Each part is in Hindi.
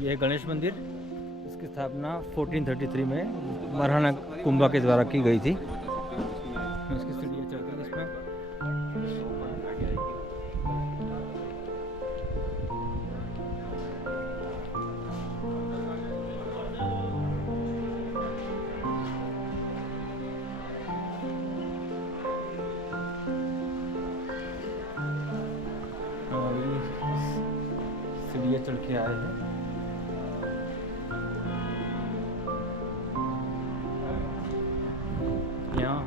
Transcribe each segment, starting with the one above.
ये है गणेश मंदिर। इसकी स्थापना 1433 में महाराणा कुंभा के द्वारा की गई थी। इसकी सीढ़ियाँ चढ़ते हैं इसमें। सीढ़ियाँ चढ़ के आए हैं। यहाँ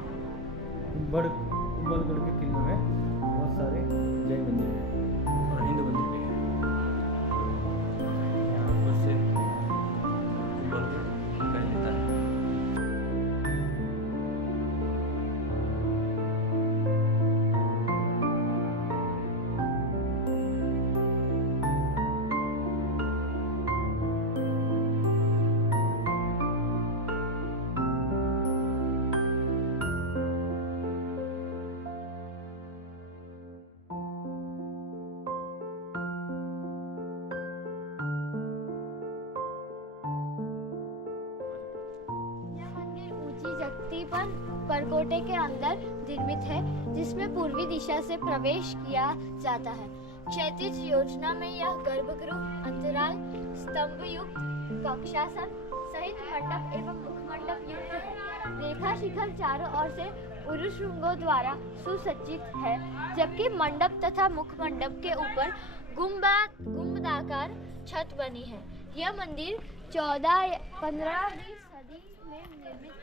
कुंभलगढ़ के किले में बहुत सारे जैन मंदिर हैं और हिंदू मंदिर भी हैं। यहाँ पर से कुंभलगढ़ दिखाई देता है। जगती पर परकोटे के अंदर निर्मित है, जिसमें पूर्वी दिशा से प्रवेश किया जाता है। क्षैतिज योजना में यह गर्भगृह अंतराल स्तंभ युक्त कक्षासन सहित मंडप एवं मुखमंडप युक्त है। रेखा शिखर चारों ओर से उरुश्रृंगों द्वारा सुसज्जित है, जबकि मंडप तथा मुखमंडप के ऊपर गुंबदाकार छत बनी है। यह मंदिर 14-15वीं सदी में निर्मित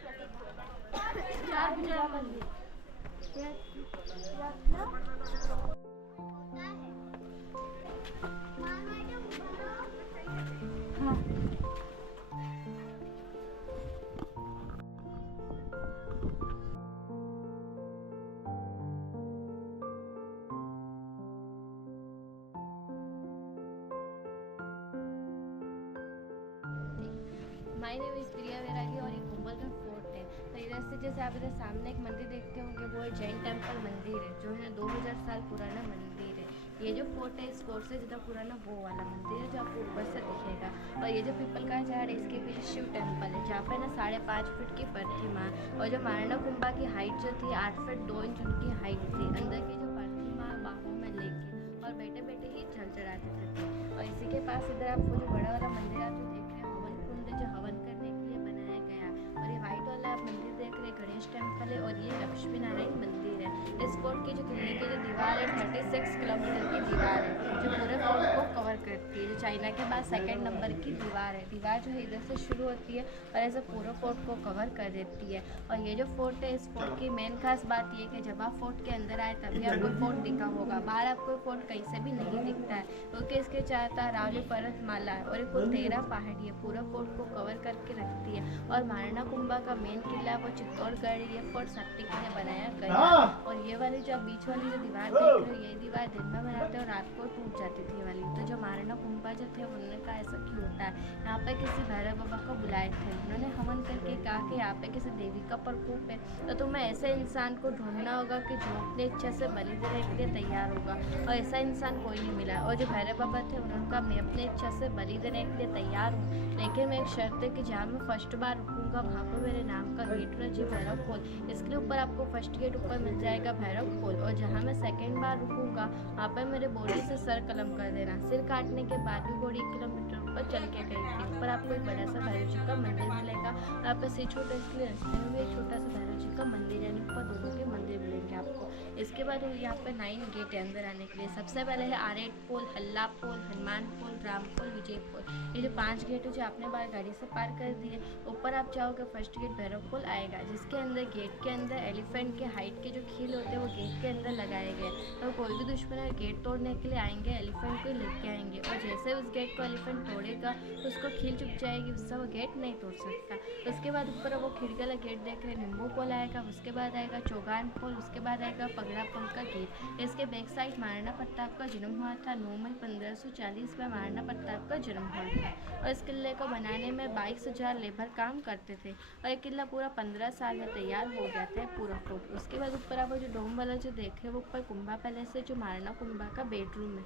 माय नेम इज प्रिया वैरागी और ये कुंभलगढ़ फोर्ट है। तो इधर से जैसे आप इधर सामने एक मंदिर देखते होंगे, वो है जैन टेम्पल मंदिर है, जो है 2000 साल पुराना मंदिर है। ये जो फोर्ट है, इस फोर्ट से ज़्यादा पुराना वो वाला मंदिर है जो आपको ऊपर से दिखेगा। और ये जो पीपल का झाड़ है, इसके पीछे शिव टेम्पल है, जहाँ पर ना 5.5 फीट की प्रतिमा। और जो महाराणा कुंभा की हाइट जो थी 8 फीट 2 इंच उनकी हाइट थी। अंदर की जो प्रतिमा बाहों में लेके और बैठे बैठे ही जल चढ़ाते थे। और इसी के पास इधर आप वो जो बड़ा वाला मंदिर आप जो देख रहे हैं, हवन कुंड, जो हवन करने के लिए बनाया गया। और ये वाइट वाला आप मंदिर देख रहे हैं, गणेश टेम्पल है। और ये लक्ष्मी नारायण मंदिर है। इस फोर्ट की जो किले की जो दीवार है 36 किलोमीटर की दीवार है, जो पूरे फोर्ट को कवर करती है। जो चाइना के बाद 2nd नंबर की दीवार है। दीवार जो है इधर से शुरू होती है और ऐसे पूरे फोर्ट को कवर कर देती है। और ये जो फोर्ट है, इस फोर्ट की मेन खास बात ये है कि जब आप फोर्ट के अंदर आए तभी आपको फोर्ट दिखा होगा। बाहर आपको फोर्ट कहीं से भी नहीं दिखता है, क्योंकि इसके चारों तरफ रावली पर्वतमाला है और ये कुल 13 पहाड़ी है, पूरा फोर्ट को कवर करके रखती है। और महाराणा कुंभा का मेन किला वो चित्तौड़गढ़, ये फोर्ट सेफ्टी के लिए बनाया गया। और ये वाली जो बीच वाली जो दीवार देख रहे हो, ये दीवार दिन में बनाते और रात को टूट जाती थी वाली। तो जो महाराणा कुंभा जो थे, उन्होंने कहा ऐसा क्यों होता है। यहाँ पे किसी भैरव बाबा को बुलाए थे, उन्होंने हवन करके कहा कि यहाँ पे किसी देवी का प्रकोप है, तो तुम्हें ऐसे इंसान को ढूंढना होगा कि जो अपनी इच्छा से बलि देने के लिए तैयार होगा। और ऐसा इंसान कोई नहीं मिला। और जो भैरव बाबा थे, उन्होंने कहा मैं अपनी इच्छा से बलि देने के लिए तैयार हूँ, लेकिन मैं एक शर्त है कि जहाँ मैं फर्स्ट बार रुकूंगा वहाँ पर मेरे नाम का गेट है जी भैरव खोल। इसके ऊपर आपको फर्स्ट गेट ऊपर मिल जाएगा भैरव खोल। और जहाँ मैं 2nd बार रुकूंगा वहाँ पर मेरे बॉडी से सर कलम कर देना। सिर काटने के बाद भी बॉडी 1 किलोमीटर ऊपर चल के गई थी। ऊपर आपको एक बड़ा सा भैरव जी का मंदिर मिलेगा। यहाँ पर सिर छोटा, इसके लिए रास्ते में भी एक छोटा सा भैरव जी का मंदिर, यानी ऊपर दोनों के मंदिर मिलेंगे आपको। इसके बाद यहाँ पर 9 गेट है अंदर आने के लिए। सबसे पहले है आरेट पोल, हल्ला पोल, हनुमान पोल, राम पोल, विजय पोल। ये जो 5 गेट है जो आपने बाहर गाड़ी से पार कर दिए। ऊपर आप चाहोगे फर्स्ट गेट भैरव पोल आएगा, जिसके अंदर गेट के अंदर एलिफेंट के हाइट के जो खील होते हैं वो गेट के अंदर लगाए गए। तो कोई भी दुश्मन गेट तोड़ने के लिए आएंगे, एलिफेंट को लेके आएंगे। और जैसे उस गेट को एलिफेंट तोड़ेगा तो उसको खील चुप जाएगी, उससे वो गेट नहीं तोड़ सकता। उसके बाद ऊपर वो खिड़की वाला गेट देख रहे हैं, नींबू पोल आएगा। उसके बाद आएगा चौगान पोल, उसके बाद आएगा पगड़ा पोल का गेट। इसके बैक साइड महाराणा प्रताप का जन्म हुआ था 9 मई 1540 में महाराणा प्रताप का जन्म हुआ था। और इस किले को बनाने में 22,000 लेबर काम करते थे। और ये किला पूरा 15 साल में तैयार हो गया था पूरा फोर्ट। उसके बाद ऊपर आप जो डोम वाला जो देख रहे हैं, वो ऊपर कुंभा पैलेस है, जो महाराणा कुंभा का बेडरूम है।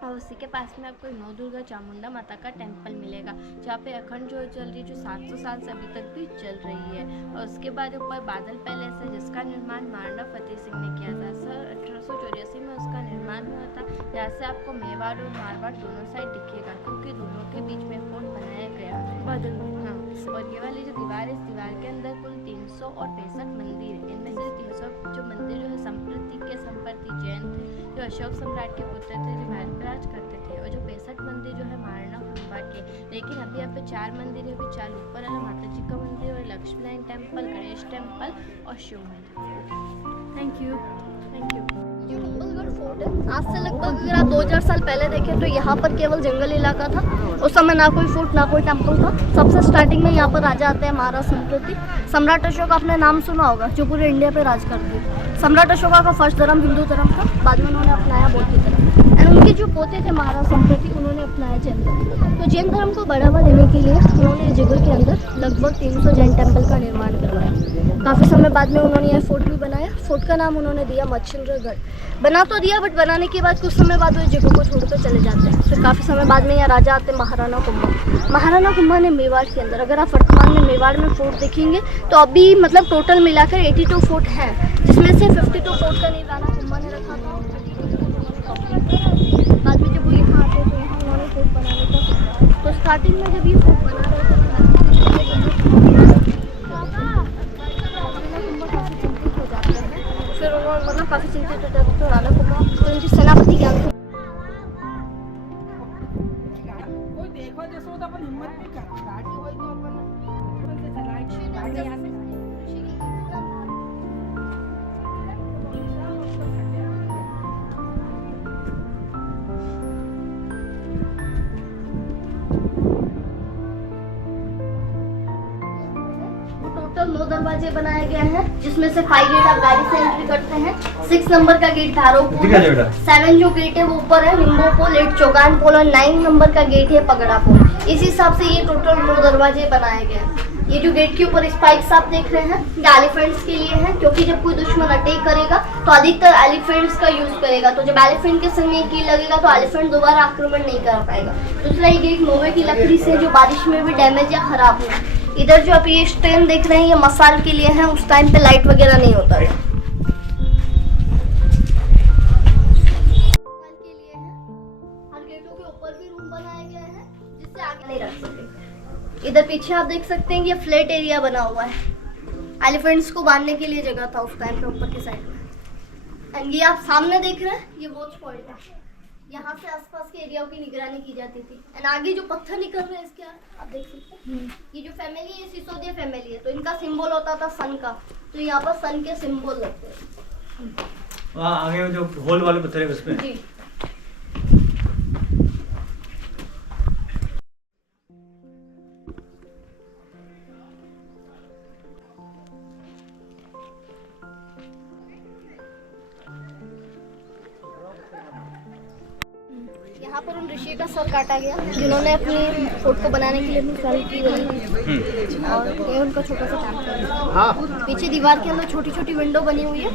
और उसी के पास में आपको नौ दुर्गा चामुंडा माता का टेम्पल मिलेगा, जहाँ पे अखंड ज्योत चल रही है, जो 700 साल से अभी तक भी चल रही है। और उसके बाद ऊपर बादल पैलेस है, जिसका निर्माण महाराणा फतेह सिंह ने किया था। सर 1884 में उसका निर्माण हुआ था। यहाँ से आपको मेवाड़ और मारवाड़ दोनों साइड दिखेगा, क्योंकि दोनों के बीच में फोर्ट बनाया गया है बादल में। हाँ, और ये वाली जो दीवार है, इस दीवार के अंदर कुल 365 मंदिर है। इनमें से 300 जो मंदिर जो है संपत्ति जैन थे, जो अशोक सम्राट के पुत्र थे, जो महल पर राज करते थे। और जो 65 मंदिर जो है महाराणा कुंभा के। लेकिन अभी यहाँ पे 4 मंदिर है, अभी 4 ऊपर वाला माता जी का मंदिर और लक्ष्मी नारायण टेम्पल, गणेश टेम्पल और शिव मंदिर। Thank you. जो कुंभलगढ़ फोर्ट है, आज से लगभग अगर आप 2000 साल पहले देखें तो यहाँ पर केवल जंगल इलाका था। उस समय ना कोई फोर्ट ना कोई टेम्पल था। सबसे स्टार्टिंग में यहाँ पर राजा आते हैं महाराज संप्रति। सम्राट अशोक आपने नाम सुना होगा, जो पूरे इंडिया पे राज करते हैं। सम्राट अशोका का फर्स्ट धर्म हिंदू धर्म था, बाद में उन्होंने अपनाया बौद्ध धर्म। एंड उनके जो पोते थे महाराज संप्रति, उन्होंने अपनाया जैन धर्म। तो जैन धर्म को बढ़ावा देने के लिए उन्होंने जगह के अंदर लगभग 300 जैन टेम्पल का निर्माण करवाया। काफ़ी समय बाद में उन्होंने यह फोर्ट भी बनाया। फोर्ट का नाम उन्होंने दिया मच्छिंद्रगढ़। बना तो दिया, बट बनाने के बाद कुछ समय बाद वो जगह को छोड़कर चले जाते हैं। फिर काफ़ी समय बाद में यहाँ राजा आते हैं महाराणा कुंभा। महाराणा कुंभा ने मेवाड़ के अंदर, अगर आप वर्तमान में मेवाड़ में फोर्ट देखेंगे तो अभी मतलब टोटल मिलाकर 82 फोर्ट हैं, जिसमें से 52 फोर्ट का राणा कुंभा ने रखा था। बाद में जब वो यहाँ आते तो यहाँ उन्होंने फोर्ट बनाने का सोचा। तो स्टार्टिंग में जब ये फोर्ट बना रहे थे फिर उन्होंने मतलब काफ़ी चिंतित हो जाते तो राणा कुंभा तो उनकी सेनापति ज्ञान कोई देखो जैसे तो अपन हिम्मत नहीं कर गाड़ी होई तो अपन से चलाएंगे गाड़ी यहाँ से टोटल 9 दरवाजे बनाए गए हैं, जिसमें से 5 गेट आप गाड़ी से एंट्री करते हैं। 6 नंबर का गेट धारोपुर है, 7 जो गेट है वो ऊपर है निम्बोपोल, 8 चौगान पोल और 9 नंबर का गेट है पगड़ा पोल। इस हिसाब से ये टोटल 9 दरवाजे बनाए गए हैं। ये जो गेट के ऊपर स्पाइक्स आप देख रहे हैं, ये एलिफेंट्स के लिए हैं, क्योंकि जब कोई दुश्मन अटैक करेगा तो अधिकतर एलिफेंट्स का यूज करेगा। तो जब एलिफेंट के संग में कील लगेगा तो एलिफेंट दोबारा आक्रमण नहीं कर पाएगा। दूसरा ये गेट लोहे की लकड़ी से, जो बारिश में भी डैमेज या खराब हो। इधर जो आप ये स्टैंड देख रहे हैं, ये मसाल के लिए है, उस टाइम पे लाइट वगैरह नहीं होता है। के लिए है, हर गेटों के ऊपर भी रूम बनाए गए हैं, जिससे आगे नहीं रख सके। इधर पीछे आप देख सकते हैं कि ये फ्लैट एरिया बना हुआ है, एलिफेंट्स को बांधने के लिए जगह था उस टाइम पे ऊपर की साइड में। एंड ये आप सामने देख रहे हैं, ये वॉच पॉइंट है, यहाँ से आसपास के एरियाओं की निगरानी की जाती थी। एंड आगे जो पत्थर निकल रहे हैं इसके आप देख सकते हैं, ये जो फैमिली है सिसोदिया फैमिली है, तो इनका सिंबल होता था सन का, तो यहाँ पर सन के सिंबल लगते हैं। वहाँ आगे जो होल वाले पत्थर है उसमें जी यहाँ पर उन ऋषि का सर काटा गया, जिन्होंने अपनी फोर्ट को बनाने के लिए अपनी सर की गई। और ये उनका छोटा सा टेम्पल है। पीछे दीवार के अंदर छोटी छोटी विंडो बनी हुई है,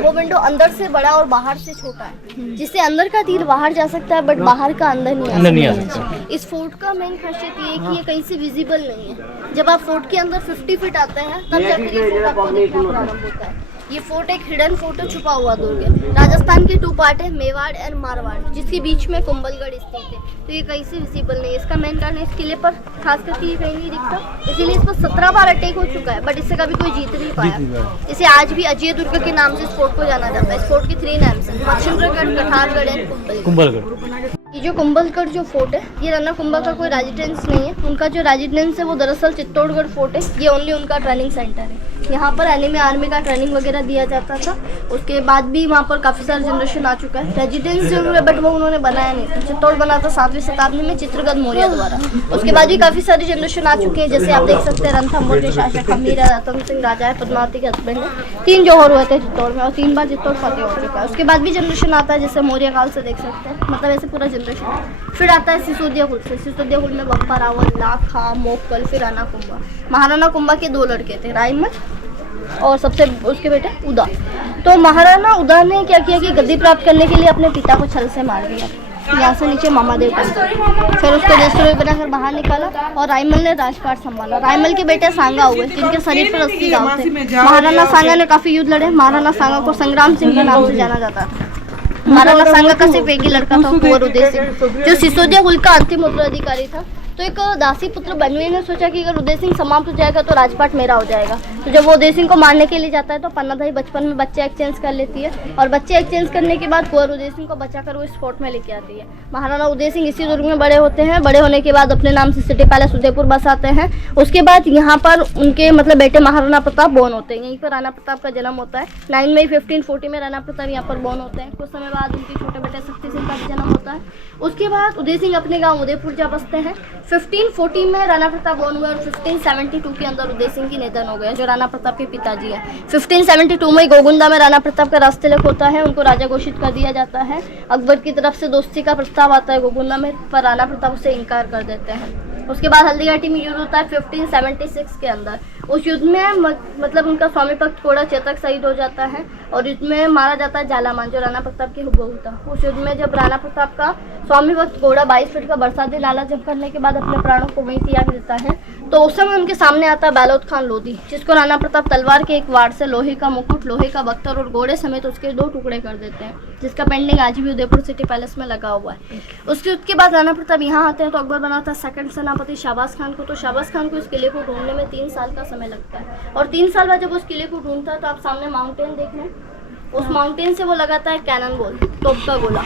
वो विंडो अंदर से बड़ा और बाहर से छोटा है, जिससे अंदर का तीर बाहर जा सकता है, बट बाहर का अंदर नहीं आ सकता। इस फोर्ट का मेन खासियत ये है कि ये कहीं से विजिबल नहीं है। जब आप फोर्ट के अंदर 50 फीट आते हैं तब जाकर ये फोर्ट आपको दिखना प्रारंभ होता है। ये फोर्ट एक हिडन फोर्ट है, छुपा हुआ दुर्ग है। राजस्थान के 2 पार्ट है, मेवाड़ एंड मारवाड़, जिसके बीच में कुंभलगढ़ स्थित है। तो ये कहीं से विजिबल नहीं है। इसका मेन कारण इस किले पर खास करके ये कहीं नहीं दिखता, इसीलिए इस पर 17 बार अटैक हो चुका है, बट इससे कभी कोई जीत नहीं पाया। इसे आज भी अजय दुर्ग के नाम से इस फोर्ट को जाना जाता है। इस फोर्ट के 3 नाम है, मच्छिंद्रगढ़, कठारगढ़ एंड कुंभलगढ़। ये जो कुंभलगढ़ जो फोर्ट है, ये राणा कुंभा का कोई रेजिडेंस नहीं है। उनका जो रेजिडेंस है वो दरअसल चित्तौड़गढ़ फोर्ट है। ये ओनली उनका ट्रेनिंग सेंटर है। यहाँ पर एनिमी आर्मी का ट्रेनिंग वगैरह दिया जाता था। उसके बाद भी वहाँ पर काफ़ी सारा जनरेशन आ चुका है। रेजिडेंस जरूर है, बट वो उन्होंने बनाया नहीं था। चित्तौड़ बना था 7वीं शताब्दी में चित्रगुप्त मौर्य द्वारा। उसके बाद भी काफ़ी सारी जनरेशन आ चुकी है, जैसे आप देख सकते हैं रणथंभौर के शासक हमीरा, रतन सिंह राजा है, पद्मावती के हस्बैंड है। 3 जौहर हुए थे चित्तौड़ में और 3 बार चित्तौड़ फतेह हो चुका है। उसके बाद भी जनरेशन आता है, जैसे मौर्य काल से देख सकते हैं, मतलब ऐसे पूरा जनरेशन। फिर आता है सिसोदिया कुल से। सिसोदिया कुल में बप्पा रावल, लाखा, मोकल, फिर राणा कुंभा। महाराणा कुंभा के 2 लड़के थे, रायमल और सबसे उसके बेटे उदा। तो महाराणा उदा ने क्या किया कि गद्दी प्राप्त करने के लिए अपने पिता को छल से मार दिया। यहाँ से नीचे मामादेव टेम्पल, फिर उसको देशद्रोही बनाकर बाहर निकाला और रायमल ने राजपाट संभाला। रायमल के बेटे सांगा हुए जिनके शरीर पर 80 घाव थे। महाराणा सांगा ने काफी युद्ध लड़े। महाराणा सांगा को संग्राम सिंह के नाम से जाना जाता था। महाराणा सांगा का सिर्फ एक ही लड़का था, कुंवर उदय सिंह, जो सिसोदिया कुल का अंतिम उत्तराधिकारी था। तो एक दासी पुत्र बनवे ने सोचा कि अगर उदय सिंह समाप्त हो जाएगा तो राजपाट मेरा हो जाएगा। तो जब वो उदय सिंह को मारने के लिए जाता है तो पन्नाधारी बचपन में बच्चे एक्सचेंज कर लेती है और बच्चे एक्सचेंज करने के बाद कुंवर उदय सिंह को बचाकर वो इस फोर्ट में लेके आती है। महाराणा उदय सिंह इसी दुर्ग में बड़े होते हैं। बड़े होने के बाद अपने नाम से सिटी पैलेस उदयपुर बसाते हैं। उसके बाद यहाँ पर उनके बेटे महाराणा प्रताप बोर्न होते हैं। यहीं पर राणा प्रताप का जन्म होता है। 9 मई 1540 में राणा प्रताप यहाँ पर बोर्न होते हैं। कुछ समय बाद उनके छोटे बेटे शक्ति सिंह का भी जन्म होता है। उसके बाद उदय सिंह अपने गाँव उदयपुर जा बसते हैं। 1540 में राणा प्रताप बोर्न हुए और 1572 के अंदर उदय सिंह की निधन हो गया, जो राणा प्रताप के पिताजी हैं। 1572 में गोगुंदा में राणा प्रताप का राजतिलक होता है। उनको राजा घोषित कर दिया जाता है। अकबर की तरफ से दोस्ती का प्रस्ताव आता है गोगुंदा में, पर राणा प्रताप उसे इनकार कर देते हैं। उसके बाद हल्दीघाटी में युद्ध होता है 1576 के अंदर। उस युद्ध में उनका स्वामी भक्त घोड़ा चेतक शहीद हो जाता है और युद्ध में मारा जाता है झालामान, जो राणा प्रताप की हुबहू था। उस युद्ध में जब राणा प्रताप का स्वामी भक्त घोड़ा 22 फीट का बरसाती नाला जंप करने के बाद अपने प्राणों को वहीं त्याग देता है, तो उस समय उनके सामने आता है बहलोद खान लोधी, जिसको राणा प्रताप तलवार के एक वार से लोहे का मुकुट, लोहे का बख्तर और घोड़े समेत उसके 2 टुकड़े कर देते हैं, जिसका पेंडिंग आज भी उदयपुर सिटी पैलेस में लगा हुआ है। उसके युद्ध के बाद राणा प्रताप यहाँ आते हैं तो अकबर बनाता है सेकंड सेनापति शाहबाज खान को। तो शाहबाज खान को इस किले को ढूंढने में 3 साल का समय लगता है और 3 साल बाद जब उस किले को ढूंढता है तो आप सामने माउंटेन देख रहे हैं। उस माउंटेन से वो लगाता है कैनन बॉल, तोप का गोला।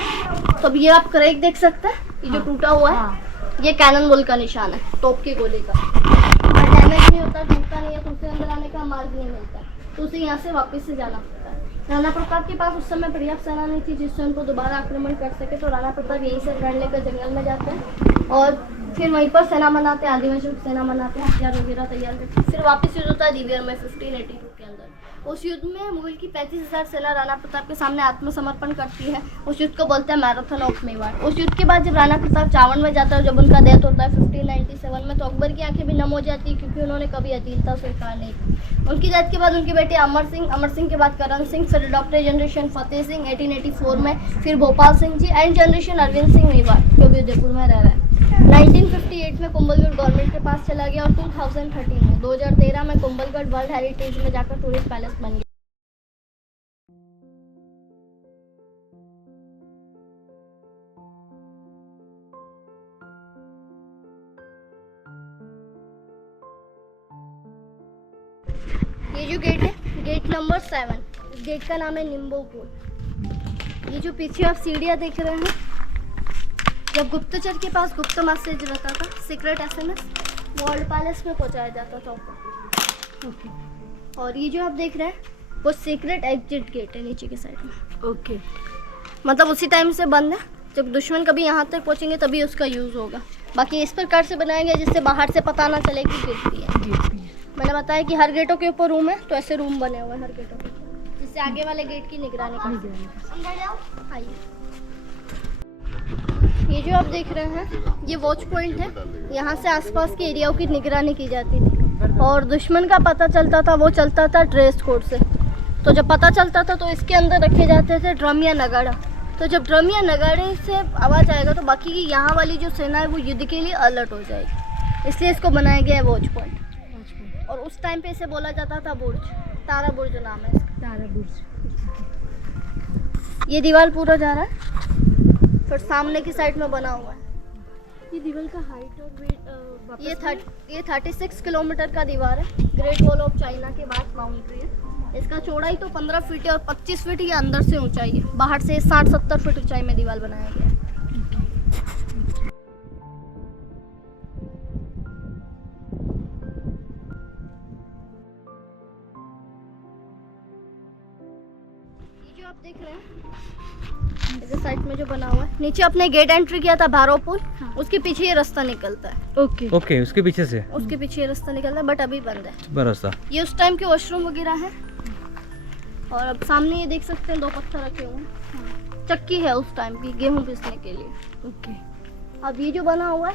तो अब ये आप क्रैक देख सकते हैं, ये जो टूटा हुआ है ये कैनन बॉल का निशान है, तोप के गोले का। डैमेज नहीं होता, टूटता नहीं है तो उसे अंदर आने का मार्ग नहीं मिलता, तो उसे यहाँ से वापस से जाना पड़ता है। राणा प्रताप के पास उस समय पर्याप्त सेना नहीं थी जिससे उनको दोबारा आक्रमण कर सके, तो राणा प्रताप यहीं से रण लेकर जंगल में जाते हैं और फिर वहीं पर सेना बनाते हैं, आदिवासियों की सेना बनाते हैं, हथियार वगैरह तैयार करते हैं। फिर वापस युद्ध होता है दिवेर में 1582 के अंदर। उस युद्ध में मुगल की 35,000 सेना राणा प्रताप के सामने आत्मसमर्पण करती है। उस युद्ध को बोलते हैं मैराथन ऑफ मेवाड़। उस युद्ध के बाद जब राणा प्रताप चावड़ में जाता है, जब उनका डेथ होता है 1597 में, तो अकबर की आंखें भी नम हो जाती है क्योंकि उन्होंने कभी अधीनता स्वीकार नहीं की। उनकी डेथ के बाद उनके बेटे अमर सिंह के बाद करण सिंह, फिर डॉक्टर जनरेशन फतेह सिंह 1884 में, फिर भोपाल सिंह जी, एंड जनरेशन अरविंद सिंह मेवाड़ जो भी उदयपुर में रह रहा है। 1958 में कुंभलगढ़ गवर्नमेंट के पास चला गया और 2013 में कुंभलगढ़ वर्ल्ड हेरिटेज में जाकर टूरिस्ट पैलेस बन गया। ये जो गेट है, गेट नंबर 7, इस गेट का नाम है निम्बो पुल। ये जो पीछे आप सीढ़ियाँ देख रहे हैं, जब गुप्तचर के पास गुप्त मैसेज रहता था, सीक्रेट SMS, वर्ल्ड पैलेस में पहुंचाया जाता था ऊपर। ओके। और ये जो आप देख रहे हैं वो सीक्रेट एग्जिट गेट है नीचे की साइड में। ओके। मतलब उसी टाइम से बंद है, जब दुश्मन कभी यहाँ तक पहुँचेंगे तभी उसका यूज़ होगा। बाकी इस प्रकार से बनाया गया जिससे बाहर से पता ना चले कि गेट भी है। मैंने बताया कि हर गेटों के ऊपर रूम है, तो ऐसे रूम बने हुए हैं हर गेटों के ऊपर, जिससे आगे वाले गेट की निगरानी कर जाओ। आइए, ये जो आप देख रहे हैं ये वॉच पॉइंट है। यहाँ से आसपास के एरियाओं की निगरानी की जाती थी और दुश्मन का पता चलता था, वो चलता था ट्रेस कोड से। तो जब पता चलता था तो इसके अंदर रखे जाते थे ड्रम या नगाड़ा। तो जब ड्रम या नगाड़े से आवाज़ आएगा तो बाकी की यहाँ वाली जो सेना है वो युद्ध के लिए अलर्ट हो जाएगी, इसलिए इसको बनाया गया है वॉच पॉइंट। और उस टाइम पे इसे बोला जाता था बुर्ज, तारा बुर्ज नाम है इसका, तारा बुर्ज। ये दीवार पूरा जा रहा है, फिर सामने की साइड में बना हुआ है। ये दीवार का हाइट और वेट ये 36 किलोमीटर का दीवार है। ग्रेट वॉल ऑफ चाइना के बाद बाउंड्री है। इसका चौड़ाई तो 15 फीट है और 25 फीट ये अंदर से ऊंचाई है। बाहर से 60-70 फीट ऊंचाई में दीवार बनाया गया है। ये जो आप देख रहे हैं इधर साइड में जो बना हुआ है, नीचे अपने गेट एंट्री किया था भारोपुर, उसके पीछे ये रास्ता निकलता है। ओके, उसके पीछे से उसके पीछे ये रास्ता निकलता है, बट अभी बंद है रास्ता। ये उस टाइम के वॉशरूम वगैरह है। और अब सामने ये देख सकते हैं 2 पत्थर रखे हुए हैं, चक्की है उस टाइम की गेहूं पीसने के लिए। ओके। अब ये जो बना हुआ है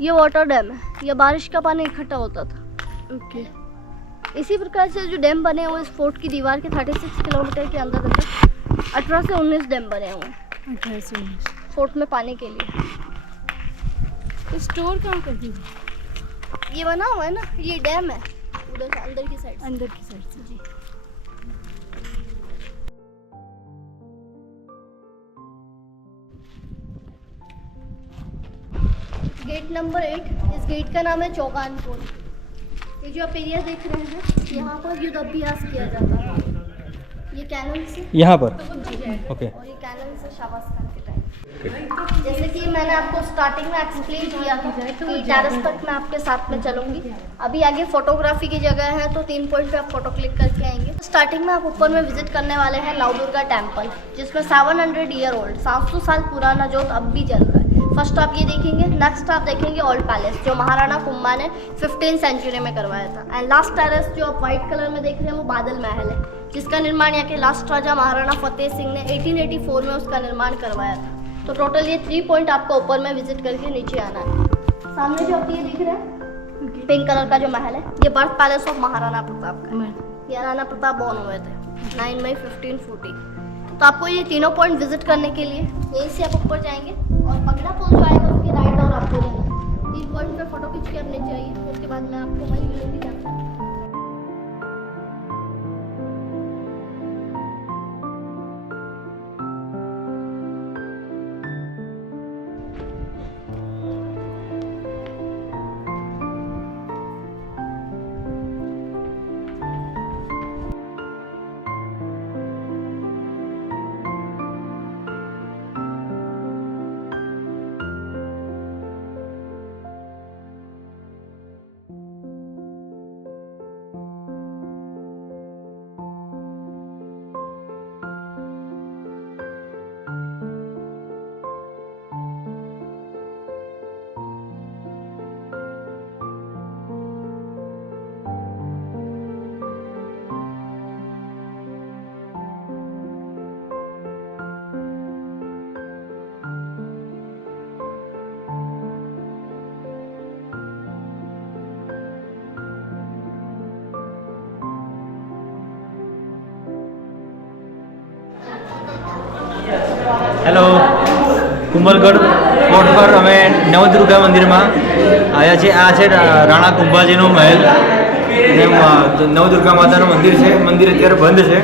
ये वाटर डैम है, ये बारिश का पानी इकट्ठा होता था। ओके। इसी प्रकार से जो डैम बने हुए इस फोर्ट की दीवार के 36 किलोमीटर के अंदर अंदर 18 से 19 डैम बने हुए हैं। 1819। फोर्ट में पाने के लिए। तो स्टोर कहाँ कर दी? ये बना हुआ है ना, ये डैम है उधर से अंदर की साइड से। अंदर की साइड से। जी। गेट नंबर 8, इस गेट का नाम है चौगान फोर्ट। ये जो आप एरिया देख रहे हैं, यहाँ पर युद्ध अभ्यास किया जाता था। ये कैनन से, यहाँ पर ओके। और ये कैनन से शाबाश खान के टाइम। जैसे कि मैंने आपको स्टार्टिंग में एक्सप्लेन किया था कि टेरेस तक मैं आपके साथ में चलूंगी। अभी आगे फोटोग्राफी की जगह है, तो 3 पॉइंट पे आप फोटो क्लिक करके आएंगे। स्टार्टिंग में आप ऊपर में विजिट करने वाले हैं नव दुर्गा टेम्पल, जिसमें 700 ईयर ओल्ड 700 साल पुराना जोत अब भी जल रहा है। फर्स्ट आप ये देखेंगे, नेक्स्ट आप देखेंगे ओल्ड पैलेस, जो महाराणा कुंभा ने 15th सेंचुरी में करवाया था। एंड लास्ट टेरेस जो आप व्हाइट कलर में देख रहे हैं, वो बादल महल है, जिसका निर्माण यहाँ के लास्ट राजा महाराणा फतेह सिंह ने 1884 में उसका निर्माण करवाया था। तो टोटल ये 3 पॉइंट आपको ऊपर में विजिट करके नीचे आना है। सामने जो आप ये दिख रहे हैं पिंक कलर का जो महल है, ये birth palace of Maharana Pratap का है। ये राणा प्रताप बॉर्न हुए थे 9 मई 1540। तो आपको ये तीनों पॉइंट विजिट करने के लिए यहीं से आप ऊपर जाएंगे, और पगड़ा पुल जो आएगा उसके राइट और आपको लेना है। 3 पॉइंट पे फोटो खींच के आप नीचे आइए, उसके बाद मैं आपको वहीं मिलूंगी। હેલો, કુંભલગઢ ફોર્ટ પર અમે નવદુર્ગા મંદિરમાં આવ્યા છીએ. આ છે રાણા કુંભાજીનો મહેલ અને નવદુર્ગા માતાનું મંદિર છે. મંદિર અત્યારે બંધ છે.